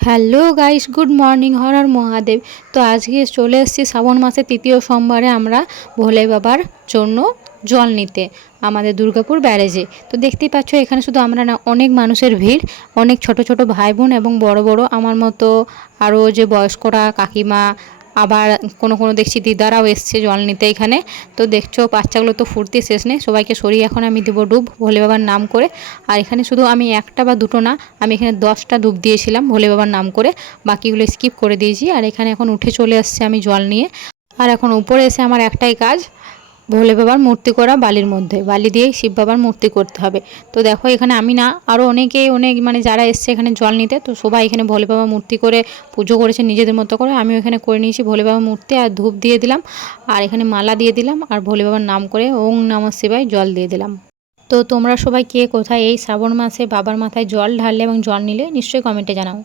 Hello guys, good morning. Har Har Mahadev. তো আজকে চলে এসেছি শ্রাবণ মাসের তৃতীয় সোমবারে আমরা ভোলে বাবার জন্য জল নিতে আমাদের দুর্গাপুর ব্যারেজে। তো দেখতেই পাচ্ছ এখানে শুধু আমরা না, অনেক মানুষের ভিড়। অনেক ছোট ছোট ভাই বোন এবং বড় বড় আমার মতো আরও যে বয়স্করা, কাকিমা, আবার কোনো কোনো দেখছি দিদারাও এসছে জল নিতে এখানে। তো দেখছো বাচ্চাগুলো তো ফুর্তি শেষ নেই। সবাইকে সরিয়ে এখন আমি দেবো ডুব ভোলে বাবার নাম করে। আর এখানে শুধু আমি একটা বা দুটো না, আমি এখানে 10টা ডুব দিয়েছিলাম ভোলে বাবার নাম করে, বাকিগুলো স্কিপ করে দিয়েছি। আর এখানে এখন উঠে চলে আসছে আমি জল নিয়ে। আর এখন উপরে এসে আমার একটাই কাজ, ভোলে বাবার মূর্তি করা বালির মধ্যে, বালি দিয়ে শিব বাবার মূর্তি করতে হবে। তো দেখো এখানে আমি না, আরও অনেকেই অনেক মানে যারা এসছে এখানে জল নিতে, তো সবাই এখানে ভোলে বাবার মূর্তি করে পুজো করেছে নিজেদের মতো করে। আমিও এখানে করে নিয়েছি ভোলে বাবার মূর্তি, আর ধূপ দিয়ে দিলাম, আর এখানে মালা দিয়ে দিলাম, আর ভোলে বাবার নাম করে ওং নমঃ শিবায় জল দিয়ে দিলাম। তো তোমরা সবাই কে কোথায় এই শ্রাবণ মাসে বাবার মাথায় জল ঢাললে এবং জল নিলে নিশ্চয়ই কমেন্টে জানাও।